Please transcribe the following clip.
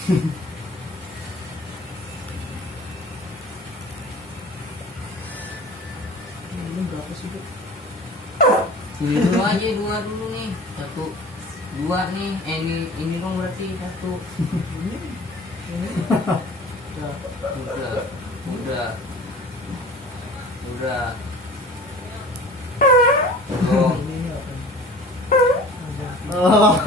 Ini berapa sih, Bu? Dulu aja dua dulu nih. Satu, dua nih. Ini dong berarti satu. Udah. Belum. Ini apa? Oh.